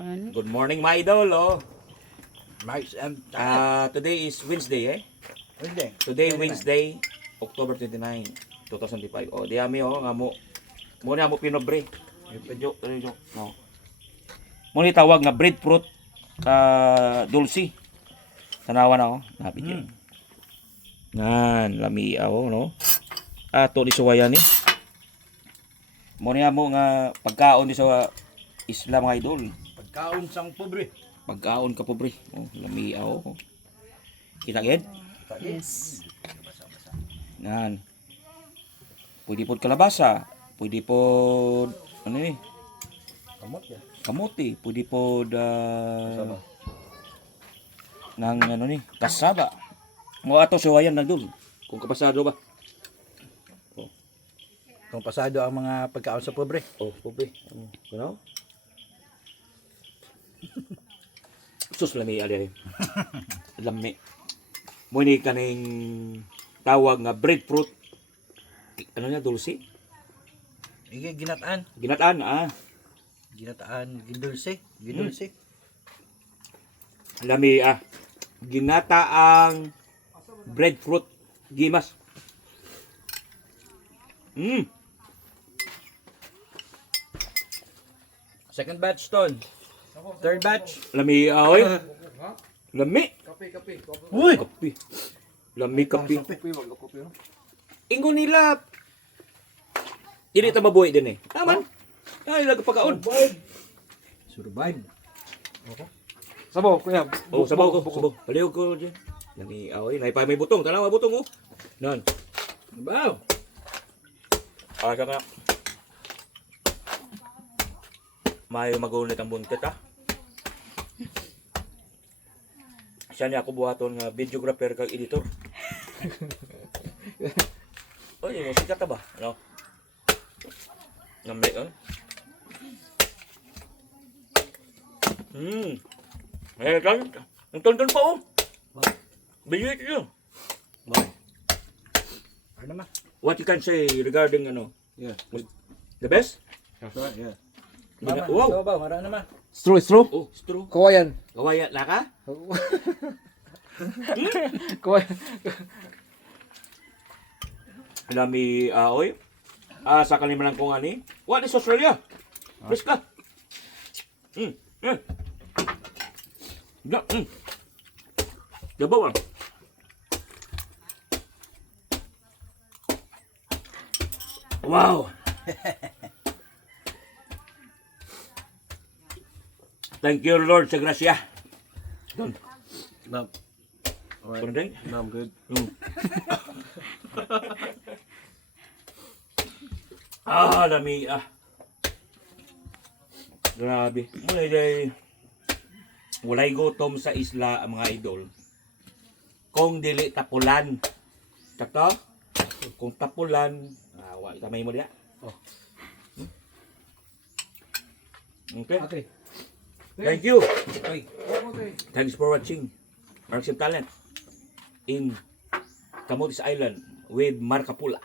Ano? Good morning, my idol. Oh. Mike's and Today is Wednesday, eh? Wednesday. Today, Wednesday, October 29, 2025. Oh, di ami, oh, nga mo. Mo na mo pinobre. Joke, joke. No. Mo ni tawag nga breadfruit dulce. Tanawa na, oh. Napit yun. Nan, lami, oh, no? Ato di suwayan, eh. Mo niya mo nga pagkaon di sa Islam, mga idol. Pagkaon sang pobre. Pagkaon ka pobre. Oh, lami, oh. Kita gid? Yes. Nan. Pwede pod kalabasa, pwede pod ano ni? Kamot ya. Kamote, pwede pod nang ano ni, kasaba. Mo ato suwayan na dul. Kung kapasado ba? Kung pasado ang mga pagkaon sa pobre. Oh, pobre. Ano? Sus lami ali. Lami. Mo ni kaning tawag nga breadfruit. Ano niya, dulce? Ige ginataan. Ginataan, ah. Ginataan, gindulse. Gindulse. Lami, ah. Ginataang breadfruit. Gimas. Second batch ton. Third batch. Lami, ah, oy. Lami. Uy! Kapi. Lami, kapi. Ingo nila. Hindi ta mabuhay din eh. Naman. Ay, nagpakaon. Survive. Sabaw, kuya. Oh, sabaw ko, sabaw. Paliw ko dyan. Lami, ah, oy. Naipay may butong. Tanaw, may butong, oh. Nan. Wow. Ah, kaka. May magulit ang buntot, ah. Siya niya ako buhaton nga videographer kag editor. Oy, mo sikat ta ba? Ano? Namay ka? Eh, kan? Ang tonton pa, oh. Bilit yun. Ano naman? What you can say regarding ano? Yeah. The best? Yeah. Wow. Sabaw, mara naman. Straw, straw. Oh, straw. Kawayan. Kawaya na ka? Kawayan. Lami, oy. Sa kalimanan ko nga ni. What is Australia? Please ka. Dabaw ah. Wow. Thank you, Lord, sa grasya. Don. No. Alright. Pwede? No, I'm good. Lami, Grabe. Walay gutom sa isla, mga idol. Kung dili tapulan. Takto? Kung tapulan, wala kamay mo diya. Oh. Okay. Okay. Thank you. Okay. Thanks for watching Marks and Talent in Camotes Island with Marcapula.